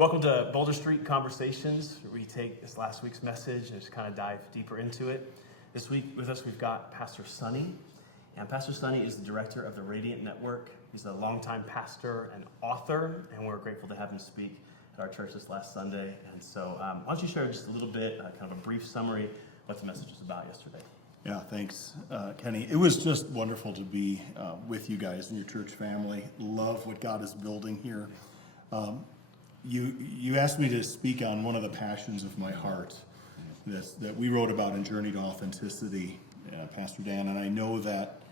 Welcome to Boulder Street Conversations, where we take this last week's message and just kind of dive deeper into it. This week with us, we've got Pastor Sonny. And Pastor Sonny is the director of the Radiant Network. He's a longtime pastor and author, and we're grateful to have him speak at our church this last Sunday. And so why don't you share just a little bit, kind of a brief summary of what the message was about yesterday. Yeah, thanks, Kenny. It was just wonderful to be with you guys and your church family. Love what God is building here. You asked me to speak on one of the passions of my heart that we wrote about in Journey to Authenticity, Pastor Dan, and I know that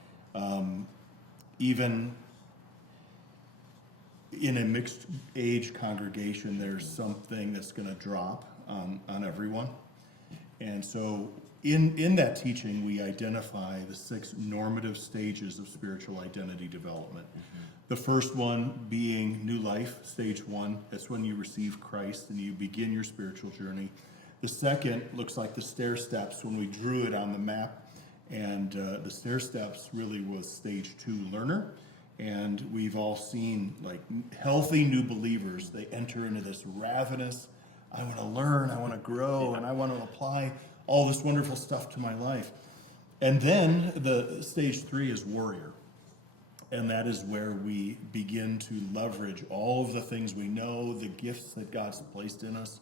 even in a mixed age congregation, there's something that's going to drop on everyone. And so in that teaching, we identify the 6 normative stages of spiritual identity development. Mm-hmm. The first one being new life, stage 1. That's when you receive Christ and you begin your spiritual journey. The second looks like the stair steps when we drew it on the map. And the stair steps really was stage 2 learner. And we've all seen like healthy new believers. They enter into this ravenous, I want to learn, I want to grow, and I want to apply all this wonderful stuff to my life. And then the stage 3 is warrior. And that is where we begin to leverage all of the things we know, the gifts that God's placed in us,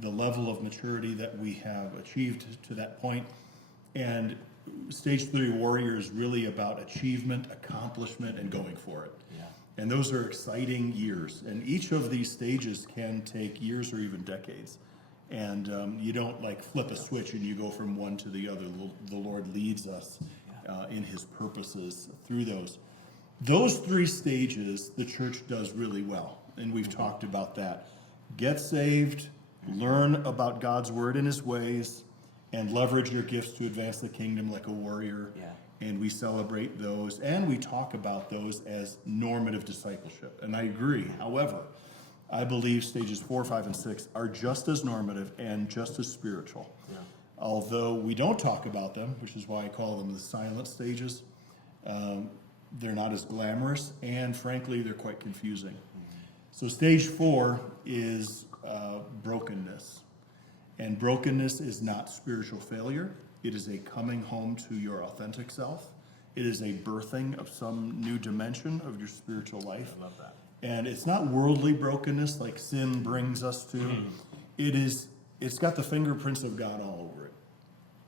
the level of maturity that we have achieved to that point. And stage 3 warrior is really about achievement, accomplishment, and going for it. Yeah. And those are exciting years. And each of these stages can take years or even decades. And you don't like flip a switch and you go from one to the other. The Lord leads us in his purposes through those. Those 3 stages the church does really well. And we've talked about that. Get saved, learn about God's word and his ways, and leverage your gifts to advance the kingdom like a warrior. Yeah. And we celebrate those. And we talk about those as normative discipleship. And I agree. However, I believe stages 4, 5, and 6 are just as normative and just as spiritual. Yeah. Although we don't talk about them, which is why I call them the silent stages. They're not as glamorous, and frankly, they're quite confusing. Mm-hmm. So stage 4 is brokenness. And brokenness is not spiritual failure. It is a coming home to your authentic self. It is a birthing of some new dimension of your spiritual life. I love that. And it's not worldly brokenness like sin brings us to. Mm. It's got the fingerprints of God all over it,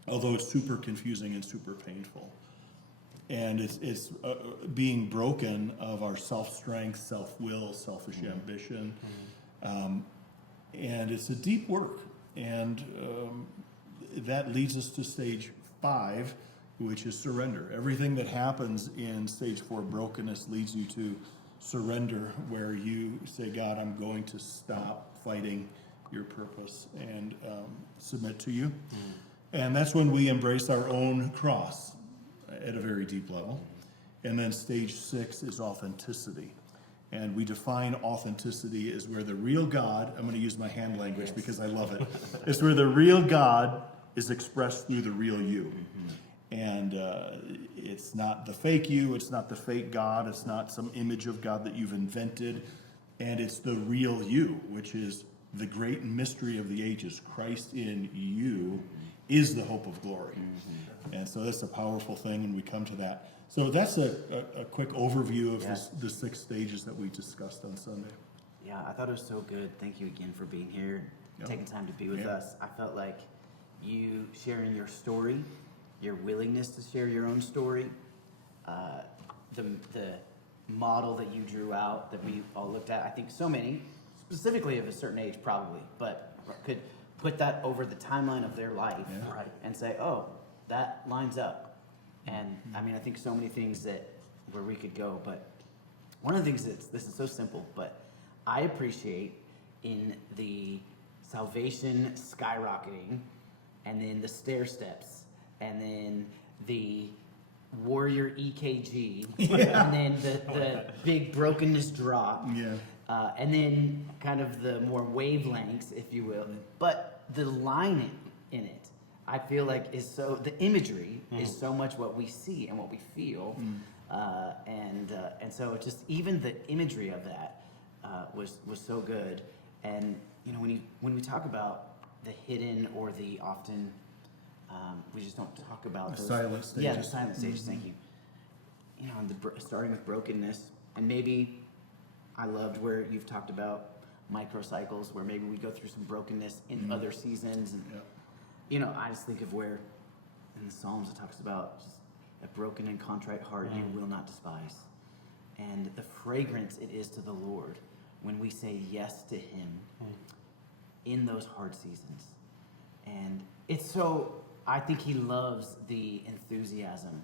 although it's super confusing and super painful. And it's being broken of our self-strength, self-will, selfish ambition. And it's a deep work. And that leads us to stage 5, which is surrender. Everything that happens in stage 4 brokenness leads you to surrender, where you say, God, I'm going to stop fighting your purpose and submit to you. And that's when we embrace our own cross at a very deep level. And then stage 6 is authenticity. And we define authenticity as where the real God, I'm going to use my hand language because I love it, it's where the real God is expressed through the real you. Mm-hmm. And it's not the fake you, it's not the fake God, it's not some image of God that you've invented, and it's the real you, which is the great mystery of the ages. Christ in you is the hope of glory. Mm-hmm. And so that's a powerful thing, and we come to that. So that's a quick overview of the 6 stages that we discussed on Sunday. Yeah, I thought it was so good. Thank you again for being here, taking time to be with us. I felt like you sharing your story, your willingness to share your own story, the model that you drew out that we all looked at. I think so many, specifically of a certain age probably, but could put that over the timeline of their life and say, oh, that lines up. And I mean, I think so many things where we could go, but one of the things this is so simple, but I appreciate in the salvation skyrocketing, and then the stair steps, and then the warrior EKG, and then the big brokenness drop, and then kind of the more wavelengths, if you will, but the lining in it, I feel like the imagery is so much what we see and what we feel, and so just even the imagery of that was so good. And you know, when we talk about the hidden or the often, we just don't talk about The those, silent stages. Yeah, the silent stages. Thank you. You know, starting with brokenness, and maybe I loved where you've talked about microcycles, where maybe we go through some brokenness in other seasons, and Yep. you know, I just think of where in the Psalms it talks about just a broken and contrite heart you will not despise, and the fragrance it is to the Lord when we say yes to Him in those hard seasons. And it's so, I think He loves the enthusiasm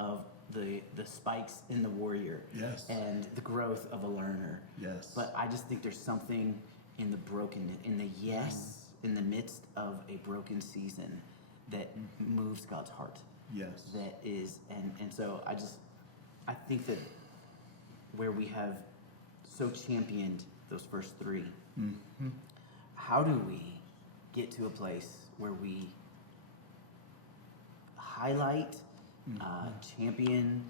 of the spikes in the warrior, Yes. and the growth of a learner. Yes. But I just think there's something in the brokenness, in the yes, in the midst of a broken season, that moves God's heart. Yes. That is, and so I think that where we have so championed those first three, how do we get to a place where we highlight, champion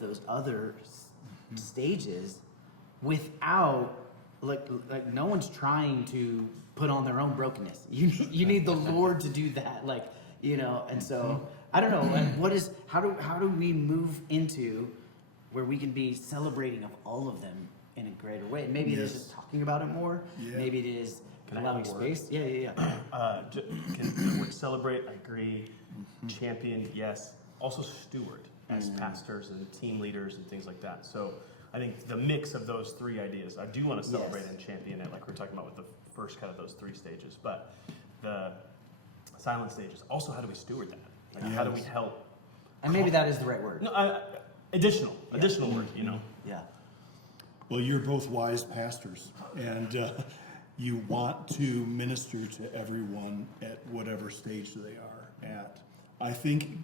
those other stages without, like no one's trying to put on their own brokenness. You need the Lord to do that, like, you know. And so I don't know, like, how do we move into where we can be celebrating of all of them in a greater way? Maybe it is Yes. just talking about it more. Yeah. Maybe it is Can I have allowing a word? space. Yeah. Can the word celebrate, I agree. Champion, yes. Also steward as pastors and team leaders and things like that. So I think the mix of those three ideas, I do want to celebrate Yes. and champion it, like we were talking about with the first kind of those three stages. But the silent stages, also how do we steward that? Like, how do we Yes. help? And maybe that is the right word. No, additional word, you know. Yeah. Well, you're both wise pastors, and you want to minister to everyone at whatever stage they are at. I think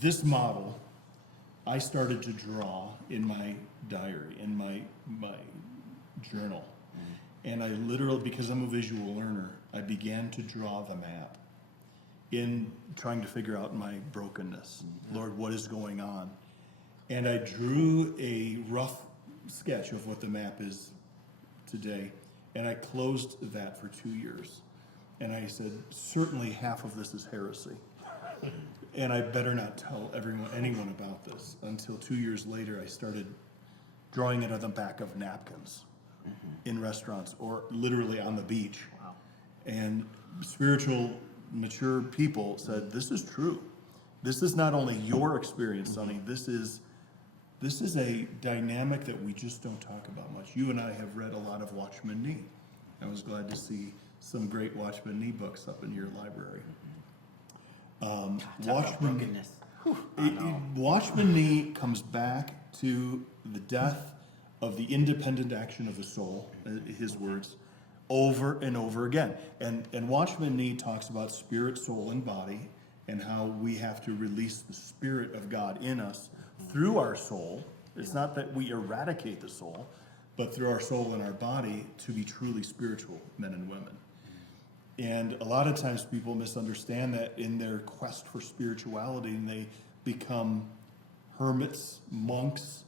this model I started to draw in my diary, in my journal. And I literally, because I'm a visual learner, I began to draw the map in trying to figure out my brokenness. Lord, what is going on? And I drew a rough sketch of what the map is today, and I closed that for 2 years. And I said, certainly half of this is heresy. And I better not tell anyone about this. Until 2 years later, I started drawing it on the back of napkins in restaurants or literally on the beach. Wow. And spiritual, mature people said, this is true. This is not only your experience, Sonny. This is a dynamic that we just don't talk about much. You and I have read a lot of Watchman Nee. I was glad to see some great Watchman Nee books up in your library. Talk about brokenness. Watchman Nee comes back to the death of the independent action of the soul, his words, over and over again. And Watchman Nee talks about spirit, soul, and body, and how we have to release the Spirit of God in us through our soul. It's not that we eradicate the soul, but through our soul and our body to be truly spiritual men and women. And a lot of times people misunderstand that in their quest for spirituality, and they become hermits, monks,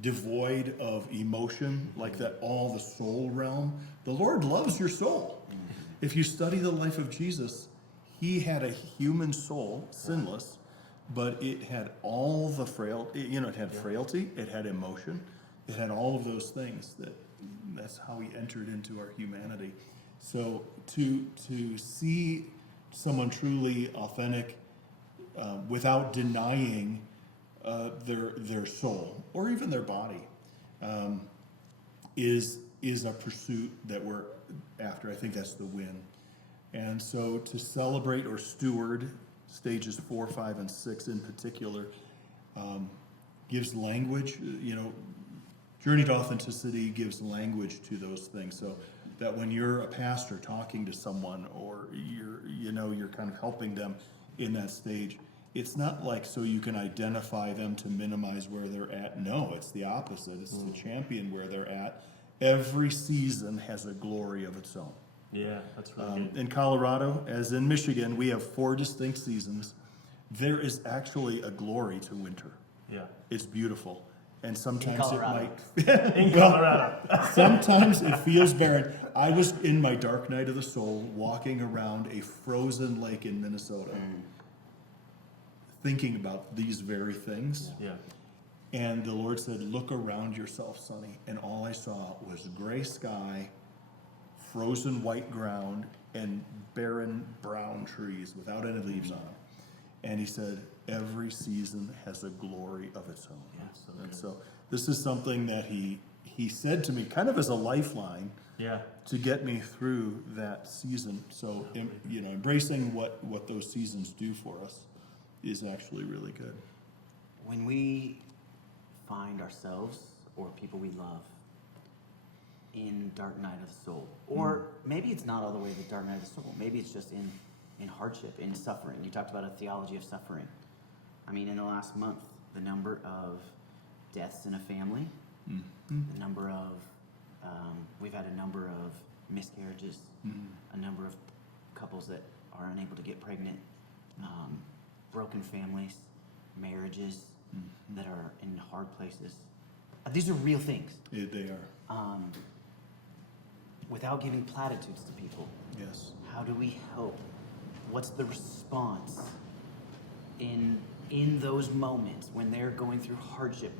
devoid of emotion, like that all the soul realm. The Lord loves your soul. If you study the life of Jesus, he had a human soul, sinless, but it had all the it had frailty, it had emotion, it had all of those things. That's how he entered into our humanity. So to see someone truly authentic without denying their soul or even their body is a pursuit that we're after. I think that's the win. And so to celebrate or steward stages 4, 5, and 6 in particular gives language. Journey to Authenticity gives language to those things. So that when you're a pastor talking to someone, or you're kind of helping them in that stage, it's not like so you can identify them to minimize where they're at. No, it's the opposite. It's to champion where they're at. Every season has a glory of its own. Yeah, that's really good. In Colorado, as in Michigan, we have 4 distinct seasons. There is actually a glory to winter. Yeah. It's beautiful. And sometimes it Colorado. might. In Well, Colorado. sometimes it feels barren. I was in my dark night of the soul, walking around a frozen lake in Minnesota, thinking about these very things. Yeah. And the Lord said, look around yourself, Sonny. And all I saw was gray sky, frozen white ground, and barren brown trees without any leaves on them. And he said, every season has a glory of its own. Yeah, so And good. so this is something that he said to me kind of as a lifeline Yeah. to get me through that season. So, embracing what those seasons do for us is actually really good. When we find ourselves or people we love in dark night of the soul, or maybe it's not all the way the dark night of the soul, maybe it's just in hardship, in suffering. You talked about a theology of suffering. I mean, in the last month, the number of deaths in a family, the number of, we've had a number of miscarriages, a number of couples that are unable to get pregnant, broken families, marriages that are in hard places. These are real things. They are. Without giving platitudes to people, Yes. how do we help? What's the response in those moments when they're going through hardship,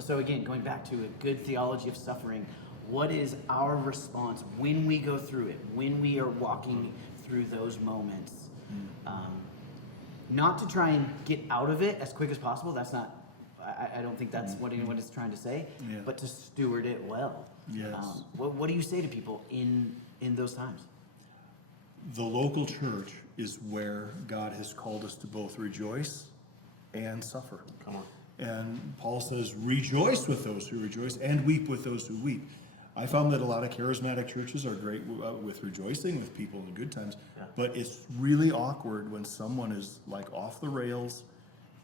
so again, going back to a good theology of suffering, what is our response when we go through it, when we are walking through those moments? Not to try and get out of it as quick as possible. That's not, I don't think that's what anyone is trying to say, Yeah. but to steward it well. Yes. What do you say to people in those times? The local church is where God has called us to both rejoice and suffer. Come on. And Paul says, rejoice with those who rejoice and weep with those who weep. I found that a lot of charismatic churches are great with rejoicing with people in good times, but it's really awkward when someone is like off the rails,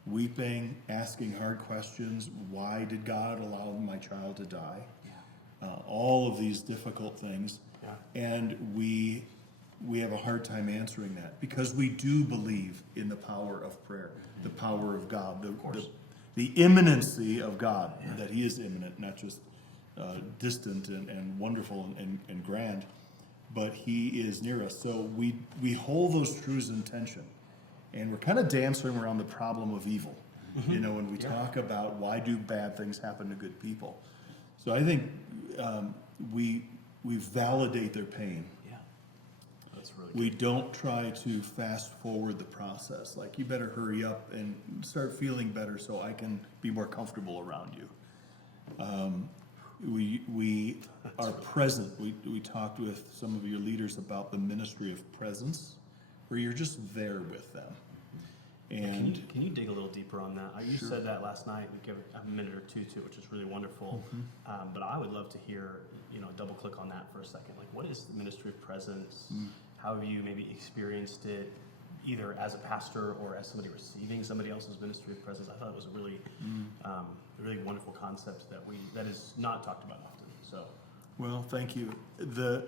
weeping, asking hard questions. Why did God allow my child to die? All of these difficult things. And we have a hard time answering that because we do believe in the power of prayer, the power of God, the imminency of God, that he is imminent, not just distant and wonderful and grand, but he is near us. So we hold those truths in tension, and we're kind of dancing around the problem of evil. When we talk about why do bad things happen to good people. So I think we validate their pain. Yeah. That's really good. We don't try to fast forward the process. Like, you better hurry up and start feeling better so I can be more comfortable around you. We are present. We talked with some of your leaders about the ministry of presence, where you're just there with them. And Can you dig a little deeper on that? You said that last night. We give a minute or two to it, which is really wonderful. But I would love to hear, double click on that for a second. Like, what is the ministry of presence? How have you maybe experienced it, either as a pastor or as somebody receiving somebody else's ministry of presence? I thought it was a really, really wonderful concept that is not talked about often. So, well, thank you. The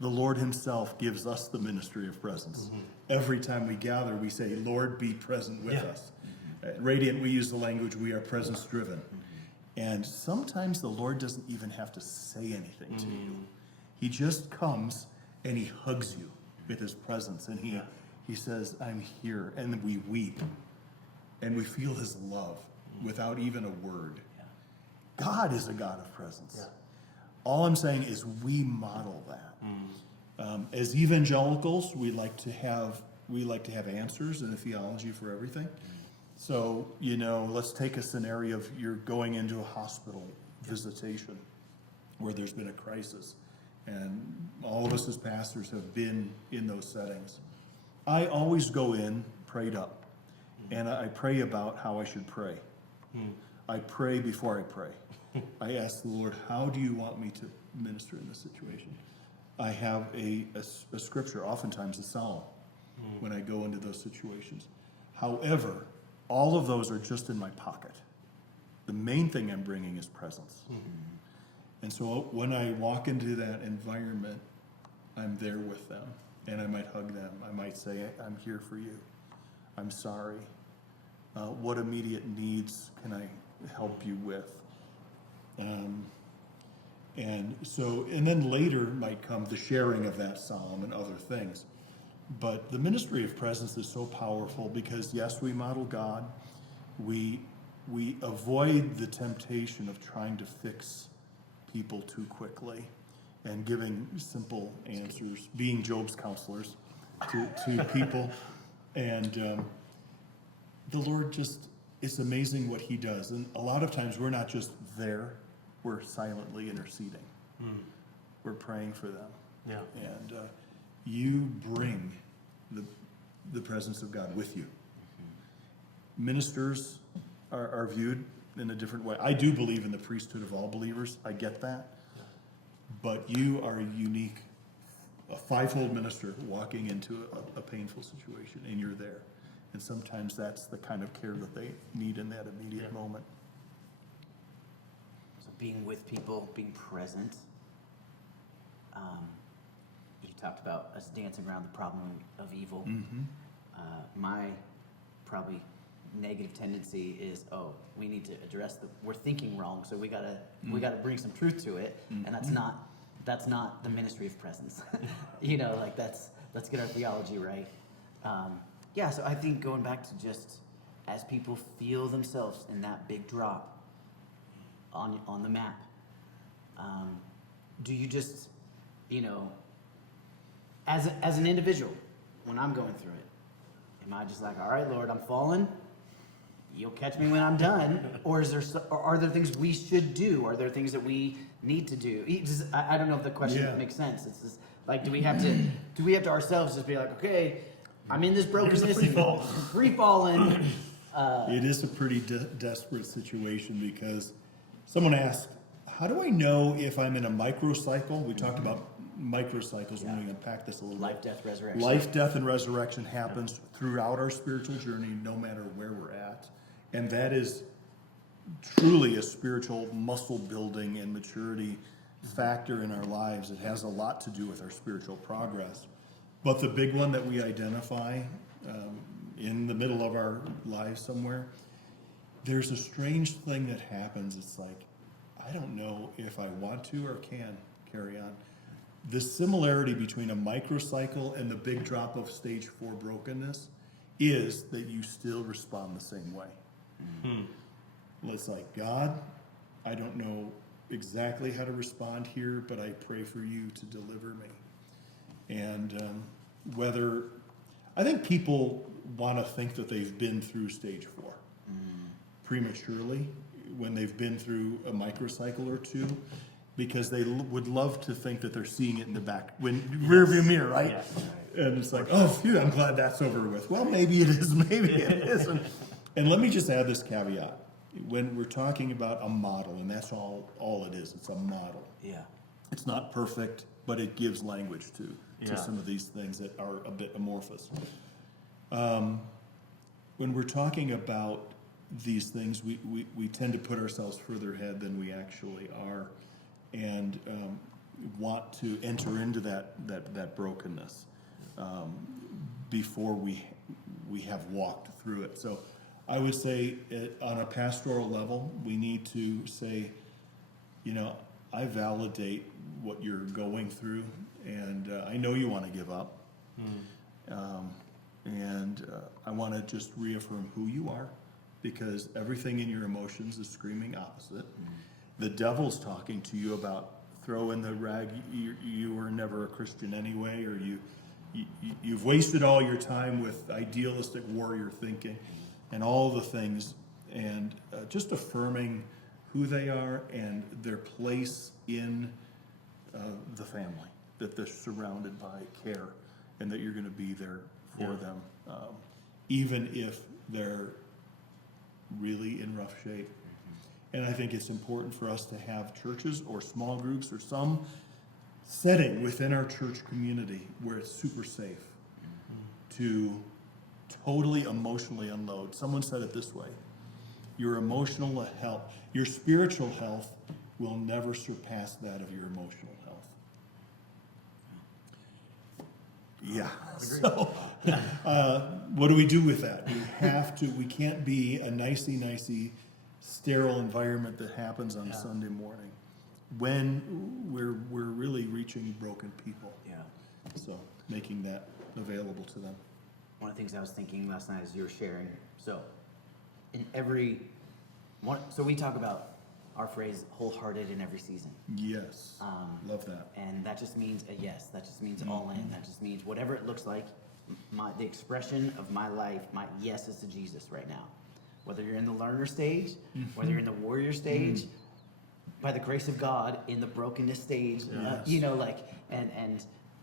Lord himself gives us the ministry of presence. Every time we gather, we say, Lord, be present with us. At Radiant, we use the language, we are presence driven. And sometimes the Lord doesn't even have to say anything to you. He just comes and he hugs you with his presence. And he says, I'm here. And then we weep. And we feel his love without even a word. God is a God of presence. All I'm saying is we model that. As evangelicals, we like to have answers and a theology for everything. So, let's take a scenario of you're going into a hospital visitation where there's been a crisis. And all of us as pastors have been in those settings. I always go in prayed up. And I pray about how I should pray. I pray before I pray. I ask the Lord, how do you want me to minister in this situation? I have a scripture, oftentimes a psalm, when I go into those situations. However, all of those are just in my pocket. The main thing I'm bringing is presence. And so when I walk into that environment, I'm there with them. And I might hug them. I might say, I'm here for you. I'm sorry. What immediate needs can help you with. And then later might come the sharing of that psalm and other things. But the ministry of presence is so powerful because, yes, we model God. We avoid the temptation of trying to fix people too quickly and giving simple answers, being Job's counselors to people. And the Lord just, it's amazing what he does. And a lot of times we're not just there, we're silently interceding. We're praying for them. Yeah. And you bring the presence of God with you. Ministers are viewed in a different way. I do believe in the priesthood of all believers. I get that. But you are unique, a fivefold minister walking into a painful situation, and you're there. And sometimes that's the kind of care that they need in that immediate moment. So being with people, being present. You talked about us dancing around the problem of evil. My probably negative tendency is, we need to address we're thinking wrong, so we gotta bring some truth to it, and that's not the ministry of presence. Let's get our theology right. So I think going back to just as people feel themselves in that big drop on the map, do you just, as an individual, when I'm going through it, am I just like, all right, Lord, I'm falling, you'll catch me when I'm done? Or are there things we should do? Are there things that we need to do? I don't know if the question makes sense. It's just like, do we have to ourselves just be like, okay, I'm in this brokenness, free falling. It is a pretty desperate situation because someone asked, how do I know if I'm in a microcycle? We talked about microcycles when we unpack this a little Life, bit. death, resurrection. Life, death, and resurrection happens throughout our spiritual journey, no matter where we're at. And that is truly a spiritual muscle building and maturity factor in our lives. It has a lot to do with our spiritual progress. But the big one that we identify in the middle of our lives somewhere, there's a strange thing that happens. It's like, I don't know if I want to or can carry on. The similarity between a microcycle and the big drop of stage 4 brokenness is that you still respond the same way. It's like, God, I don't know exactly how to respond here, but I pray for you to deliver me. And I think people want to think that they've been through stage 4 prematurely when they've been through a microcycle or two, because they would love to think that they're seeing it in the rearview mirror, right? Yes. And it's like, oh, phew, I'm glad that's over with. Well, maybe it is, maybe it isn't. And let me just add this caveat. When we're talking about a model, and that's all it is, it's a model. Yeah. It's not perfect, but it gives language to some of these things that are a bit amorphous. When we're talking about these things, we tend to put ourselves further ahead than we actually are, and want to enter into that brokenness before we have walked through it. So I would say on a pastoral level, we need to say, I validate what you're going through, and I know you want to give up. And I want to just reaffirm who you are, because everything in your emotions is screaming opposite. The devil's talking to you about throw in the rag, you were never a Christian anyway, or you've wasted all your time with idealistic warrior thinking and all the things, and just affirming who they are and their place in the family, that they're surrounded by care and that you're going to be there for them, even if they're really in rough shape. And I think it's important for us to have churches or small groups or some setting within our church community where it's super safe to totally emotionally unload. Someone said it this way: your emotional health, your spiritual health will never surpass that of your emotional health. Yeah. So, what do we do with that? We can't be a nicey sterile environment that happens on Yeah. Sunday morning when we're really reaching broken people. Yeah. So making that available to them. One of the things I was thinking last night as you were sharing, so we talk about our phrase wholehearted in every season. Yes, love that. And that just means a yes. That just means all in. That just means whatever it looks like, the expression of my life, my yes is to Jesus right now. Whether you're in the learner stage, whether you're in the warrior stage, by the grace of God, in the brokenness stage, Yes. and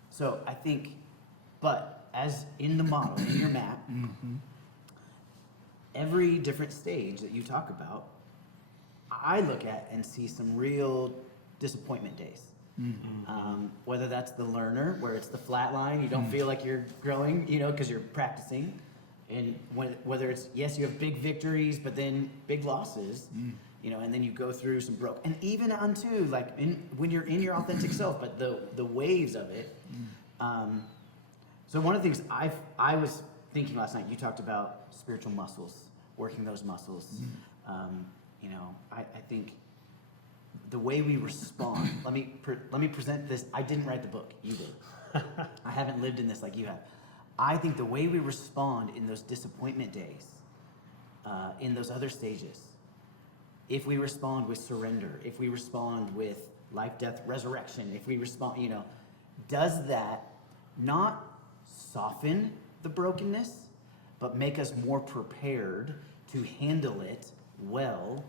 so I think, but as in the model, in your map, every different stage that you talk about, I look at and see some real disappointment days. Whether that's the learner, where it's the flat line, you don't feel like you're growing, because you're practicing. And whether it's, yes, you have big victories, but then big losses, and then you go through some and even unto, when you're in your authentic self, but the waves of it. So one of the things I was thinking last night, you talked about spiritual muscles, working those muscles. I think the way we respond, let me present this. I didn't write the book, you did. I haven't lived in this like you have. I think the way we respond in those disappointment days, in those other stages, if we respond with surrender, if we respond with life, death, resurrection, if we respond, does that not soften the brokenness, but make us more prepared to handle it well,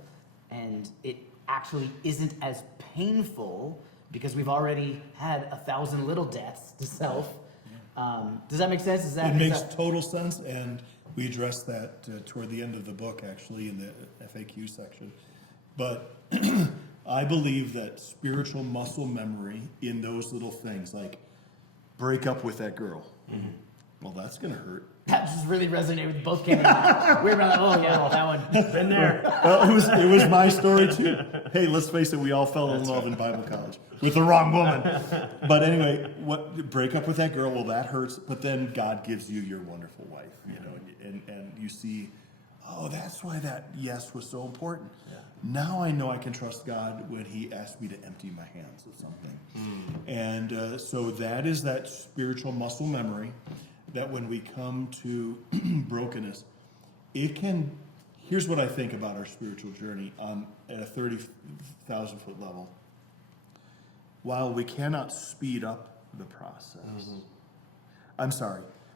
and it actually isn't as painful because we've already had 1,000 little deaths to self. Does that make sense? It makes total sense, and we address that toward the end of the book, actually, in the FAQ section. But I believe that spiritual muscle memory in those little things, like break up with that girl. Well, that's going to hurt. That just really resonated with both Ken and I. We were like, oh yeah, that one. Been there. Well, it was my story too. Hey, let's face it, we all fell in love in Bible college with the wrong woman. But anyway, break up with that girl, well, that hurts, but then God gives you your wonderful wife, and you see, oh, that's why that yes was so important. Yeah. Now I know I can trust God when he asks me to empty my hands of something. And so that is that spiritual muscle memory that when we come to brokenness, here's what I think about our spiritual journey at a 30,000 foot level. While we cannot speed up the process,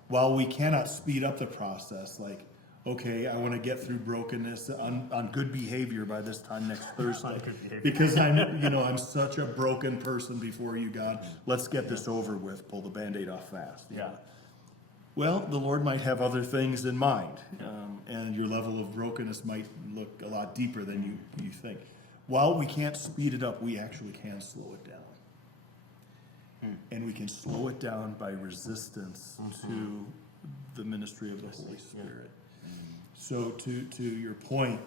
while we cannot speed up the process, like, okay, I want to get through brokenness on good behavior by this time next Thursday, because I'm such a broken person before you, God. Let's get this over with. Pull the Band-Aid off fast. Yeah. Well, the Lord might have other things in mind, and your level of brokenness might look a lot deeper than you think. While we can't speed it up, we actually can slow it down. And we can slow it down by resistance to the ministry of the Holy Spirit. So to your point,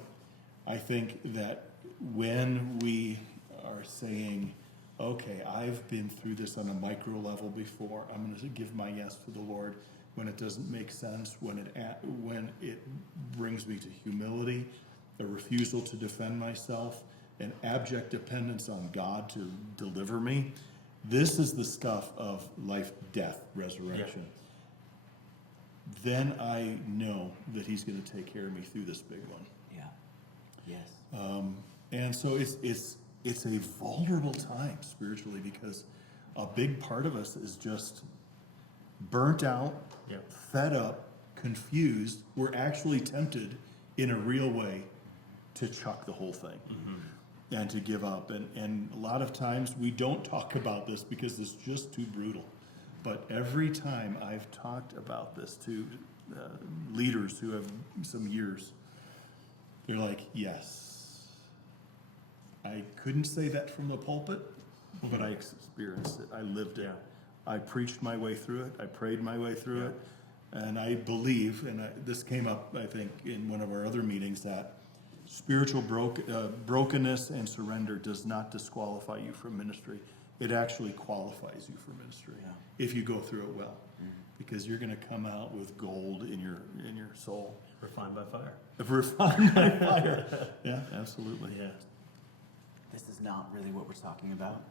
I think that when we are saying, okay, I've been through this on a micro level before, I'm going to give my yes to the Lord when it doesn't make sense, when it brings me to humility, a refusal to defend myself, an abject dependence on God to deliver me. This is the stuff of life, death, resurrection. Yeah. Then I know that he's going to take care of me through this big one. Yeah. Yes. And so it's a vulnerable time spiritually, because a big part of us is just burnt out, fed up, confused. We're actually tempted in a real way to chuck the whole thing and to give up. And a lot of times we don't talk about this because it's just too brutal. But every time I've talked about this to leaders who have some years, they're like, yes. I couldn't say that from the pulpit, but I experienced it. I lived it. I preached my way through it. I prayed my way through it. And I believe, and this came up, I think, in one of our other meetings, that spiritual brokenness and surrender does not disqualify you from ministry. it actually qualifies you for ministry if you go through it well, because you're going to come out with gold in your soul. Refined by fire. Refined by fire. Yeah, absolutely. Yeah. This is not really what we're talking about,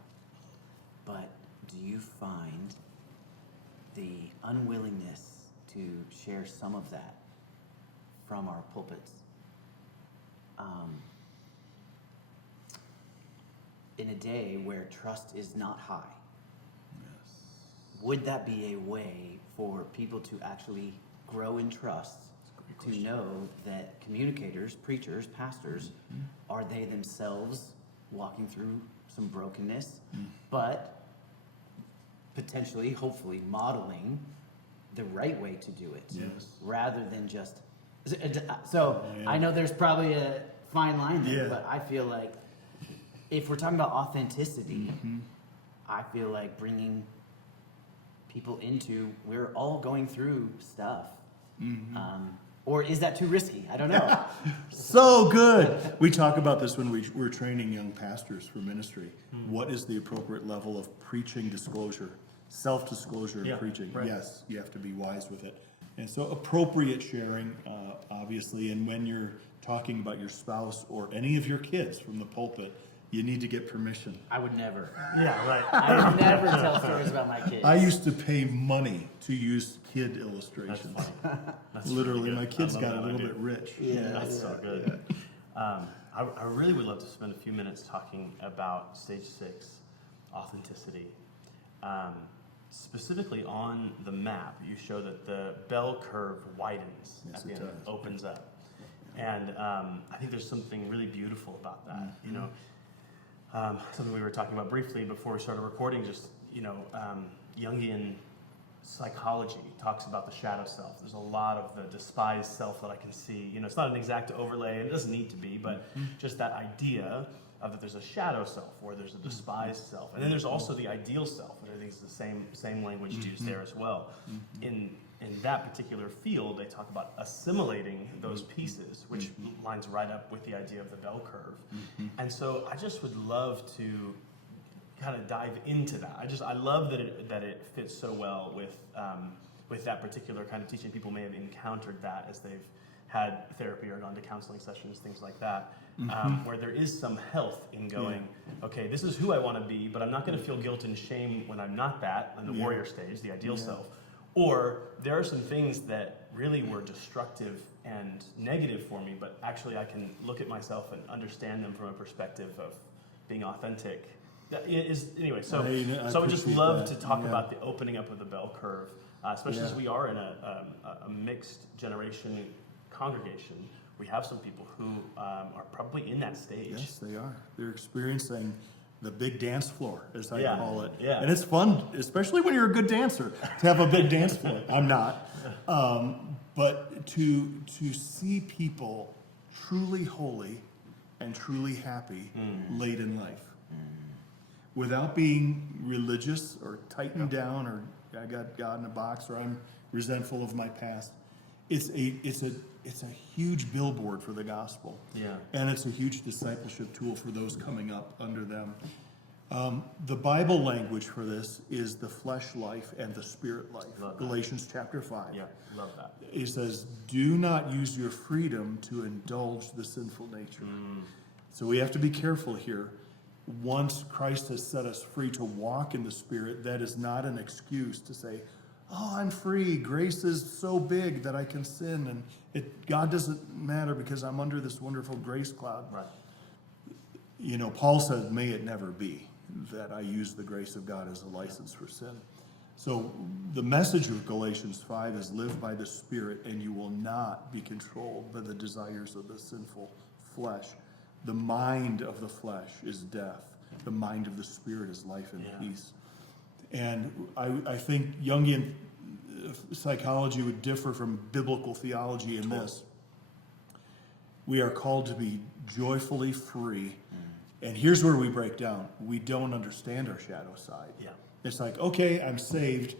but do you find the unwillingness to share some of that from our pulpits in a day where trust is not high? Yes. Would that be a way for people to actually grow in trust, to know that communicators, preachers, pastors, are they themselves walking through some brokenness, but potentially, hopefully, modeling the right way to do it, Yes. rather than just. So I know there's probably a fine line there, Yeah. but I feel like if we're talking about authenticity, I feel like bringing people into, we're all going through stuff. Or is that too risky? I don't know. So good. We talk about this when we're training young pastors for ministry. What is the appropriate level of preaching disclosure, self-disclosure in Yeah, preaching? right. Yes, you have to be wise with it. And so appropriate sharing, obviously, and when you're talking about your spouse or any of your kids from the pulpit, you need to get permission. I would never. Yeah, right. I would never tell stories about my kids. I used to pay money to use kid That's illustrations. funny. That's Literally, really my good. kids I love got a that little idea. bit rich. That's so good. I really would love to spend a few minutes talking about stage 6, authenticity. Specifically on the map, you show that the bell curve widens Yes, at the it end, does. opens up. And I think there's something really beautiful about that. You know, something we were talking about briefly before we started recording, just, Jungian psychology talks about the shadow self. There's a lot of the despised self that I can see. You know, it's not an exact overlay, and it doesn't need to be, but just that idea of that there's a shadow self or there's a despised self. And then there's also the ideal self, and I think it's the same language used there as well. In that particular field, they talk about assimilating those pieces, which lines right up with the idea of the bell curve. And so I just would love to kind of dive into that. I love that it fits so well with that particular kind of teaching. People may have encountered that as they've had therapy or gone to counseling sessions, things like that, where there is some health in going, okay, this is who I want to be, but I'm not going to feel guilt and shame when I'm not that in the warrior stage, the ideal self. Or there are some things that really were destructive and negative for me, but actually I can look at myself and understand them from a perspective of being authentic. That is, anyway, so I would just appreciate love that. to talk about the opening up of the bell curve, especially as we are in a mixed generation congregation. We have some people who are probably in that stage. Yes, they are. They're experiencing the big dance floor, as I call it. Yeah. And it's fun, especially when you're a good dancer, to have a big dance floor. I'm not. But to see people truly holy and truly happy late in life, without being religious or tightened down or I got God in a box or I'm resentful of my past. It's a huge billboard for the gospel. Yeah. And it's a huge discipleship tool for those coming up under them. The Bible language for this is the flesh life and the spirit life. Love that. Galatians chapter 5. Yeah, love that. It says, do not use your freedom to indulge the sinful nature. So we have to be careful here. Once Christ has set us free to walk in the Spirit, that is not an excuse to say, oh, I'm free. Grace is so big that I can sin, and God doesn't matter because I'm under this wonderful grace cloud. Right. You know, Paul said, may it never be that I use the grace of God as a license for sin. So the message of Galatians 5 is live by the Spirit, and you will not be controlled by the desires of the sinful flesh. The mind of the flesh is death. The mind of the Spirit is life and peace. And I think Jungian psychology would differ from biblical theology in this. We are called to be joyfully free. And here's where we break down. We don't understand our shadow side. Yeah. It's like, okay, I'm saved.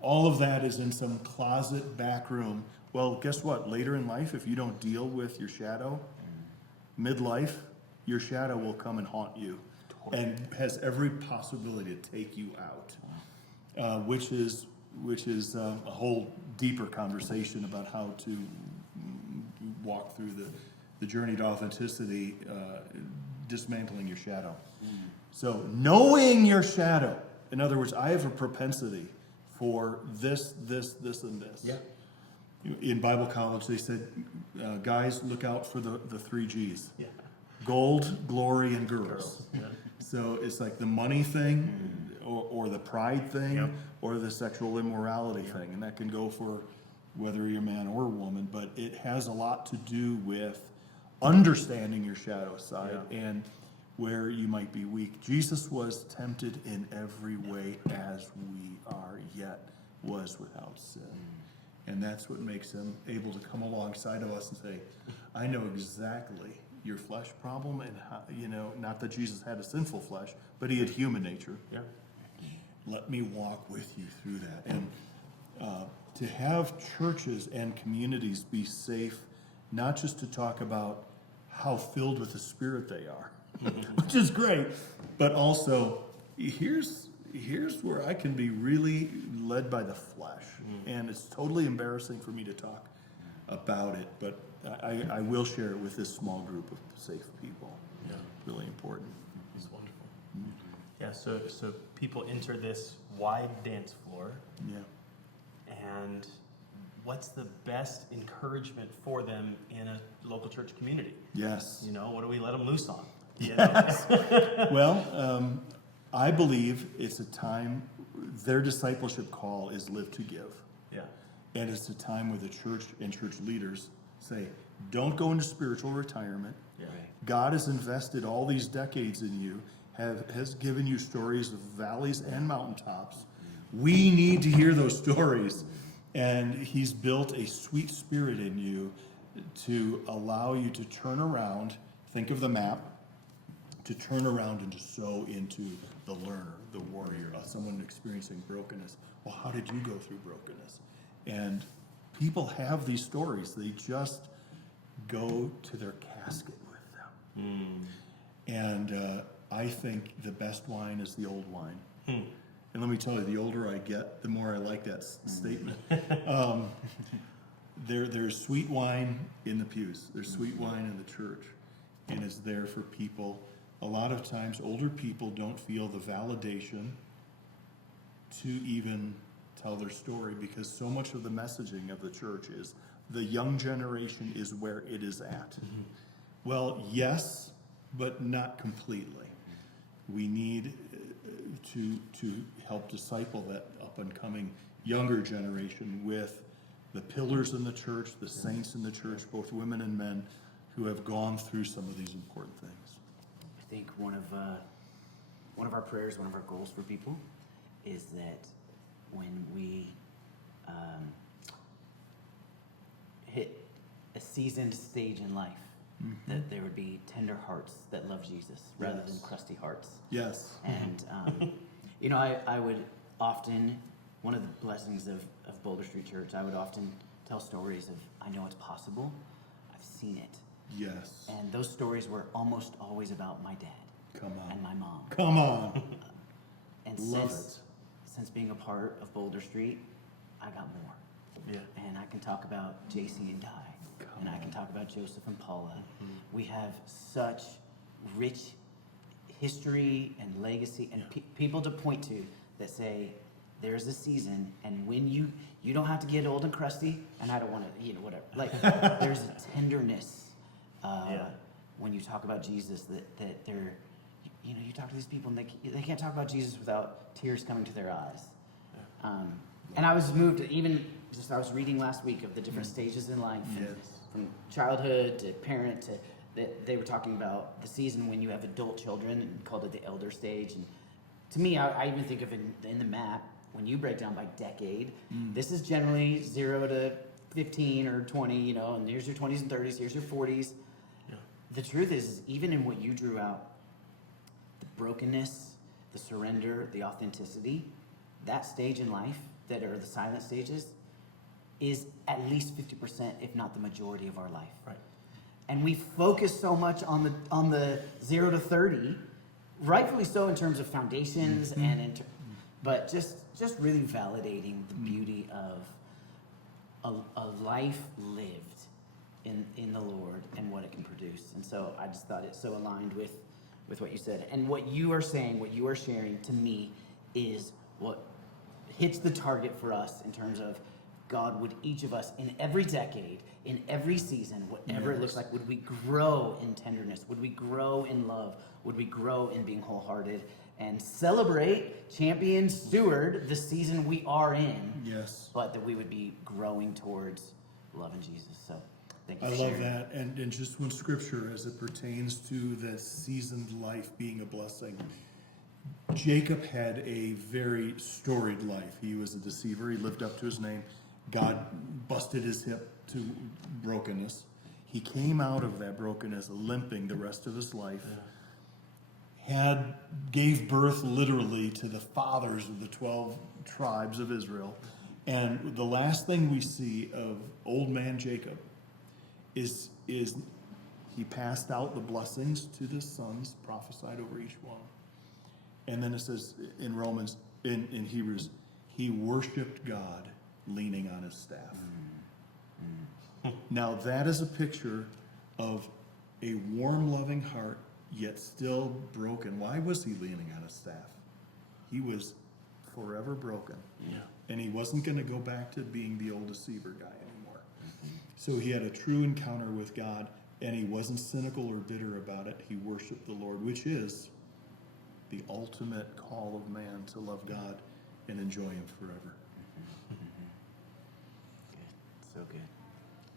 All of that is in some closet back room. Well, guess what? Later in life, if you don't deal with your shadow, midlife, your shadow will come and haunt you. and has every possibility to take you out, which is a whole deeper conversation about how to walk through the journey to authenticity, dismantling your shadow. So knowing your shadow, in other words, I have a propensity for this, and this. Yeah. In Bible college, they said, guys, look out for the 3 G's. Yeah. Gold, glory, and girls. Girls. Yeah. So it's like the money thing, or the pride thing, Yep. or the sexual immorality thing. And that can go for whether you're a man or a woman, but it has a lot to do with understanding your shadow side and where you might be weak. Jesus was tempted in every way as we are, yet was without sin. And that's what makes him able to come alongside of us and say, I know exactly your flesh problem, and how, not that Jesus had a sinful flesh, but he had human nature. Yeah. Let me walk with you through that. And to have churches and communities be safe, not just to talk about how filled with the Spirit they are, which is great, but also here's where I can be really led by the flesh. And it's totally embarrassing for me to talk about it, but I will share it with this small group of safe people. Yeah. Really important. It's wonderful. Yeah, so people enter this wide dance floor, Yeah. and what's the best encouragement for them in a local church community? Yes. What do we let them loose on? You know? Well, I believe it's a time, their discipleship call is live to give. Yeah. And it's a time where the church and church leaders say, don't go into spiritual retirement. Yeah. God has invested all these decades in you, has given you stories of valleys and mountaintops. We need to hear those stories. And he's built a sweet spirit in you to allow you to turn around, think of the map, to turn around and to sow into the learner, the warrior, someone experiencing brokenness. Well, how did you go through brokenness? And people have these stories. They just go to their casket with them. And I think the best wine is the old wine. And let me tell you, the older I get, the more I like that statement. There's sweet wine in the pews. There's sweet wine in the church. And it's there for people. A lot of times, older people don't feel the validation to even tell their story, because so much of the messaging of the church is the young generation is where it is at. Well, yes, but not completely. We need to help disciple that up and coming younger generation with the pillars in the church, the saints in the church, both women and men, who have gone through some of these important things. I think one of our prayers, one of our goals for people, is that when we hit a seasoned stage in life, that there would be tender hearts that love Jesus rather than crusty hearts. Yes. And I would often, one of the blessings of Boulder Street Church, I would often tell stories of, I know it's possible, I've seen it. Yes. And those stories were almost always about my dad. Come on. And my mom. Come on. And Love since being a part of Boulder Street, I got more. Yeah. And I can talk about JC and Di. And I can talk about Joseph and Paula. We have such rich history and legacy and people to point to that say, there's a season, and when you don't have to get old and crusty, and I don't want to, whatever. Like, there's a tenderness when you talk about Jesus that they're, you talk to these people and they can't talk about Jesus without tears coming to their eyes. And I was moved, I was reading last week of the different stages in life, from childhood to parent to, that they were talking about the season when you have adult children and called it the elder stage. And to me, I even think of it in the map, when you break down by decade, this is generally 0 to 15 or 20, and here's your 20s and 30s, here's your 40s. Yeah. The truth is, even in what you drew out, the brokenness, the surrender, the authenticity, that stage in life, that are the silent stages, is at least 50%, if not the majority of our life. Right. And we focus so much on the 0 to 30, rightfully so in terms of foundations and but just really validating the beauty of a life lived in the Lord and what it can produce. And so I just thought it so aligned with what you said. And what you are saying, what you are sharing to me is what hits the target for us in terms of God, would each of us in every decade, in every season, whatever it looks like, would we grow in tenderness? Would we grow in love? Would we grow in being wholehearted and celebrate, champion, steward the season we are in? Yes. But that we would be growing towards loving Jesus. So thank you I for love sharing. that. And just when scripture, as it pertains to the seasoned life being a blessing, Jacob had a very storied life. He was a deceiver. He lived up to his name. God busted his hip to brokenness. He came out of that brokenness limping the rest of his life. Gave birth literally to the fathers of the 12 tribes of Israel. And the last thing we see of old man Jacob is he passed out the blessings to his sons, prophesied over each one. And then it says in Romans, in Hebrews, he worshiped God leaning on his staff. Now that is a picture of a warm, loving heart, yet still broken. Why was he leaning on his staff? He was forever broken. Yeah. And he wasn't going to go back to being the old deceiver guy anymore. So he had a true encounter with God, and he wasn't cynical or bitter about it. He worshiped the Lord, which is the ultimate call of man, to love God and enjoy him forever. Good. So good.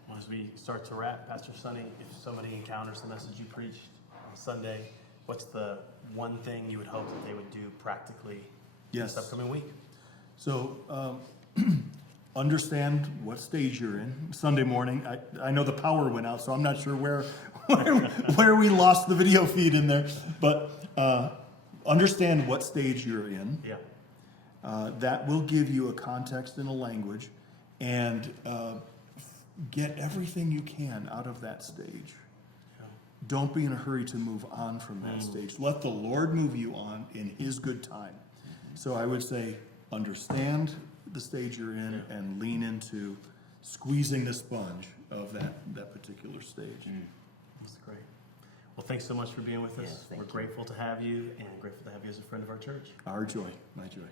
Well, as we start to wrap, Pastor Sonny, if somebody encounters the message you preached on Sunday, what's the one thing you would hope that they would do practically Yes. this upcoming week? So understand what stage you're in. Sunday morning, I know the power went out, so I'm not sure where we lost the video feed in there. But understand what stage you're in. Yeah. That will give you a context and a language, and get everything you can out of that stage. Don't be in a hurry to move on from that stage. Let the Lord move you on in his good time. So I would say, understand the stage you're in and lean into squeezing the sponge of that particular stage. That's great. Well, thanks so much for being with us. Yes, thank We're you. grateful to have you, and grateful to have you as a friend of our church. Our joy, my joy.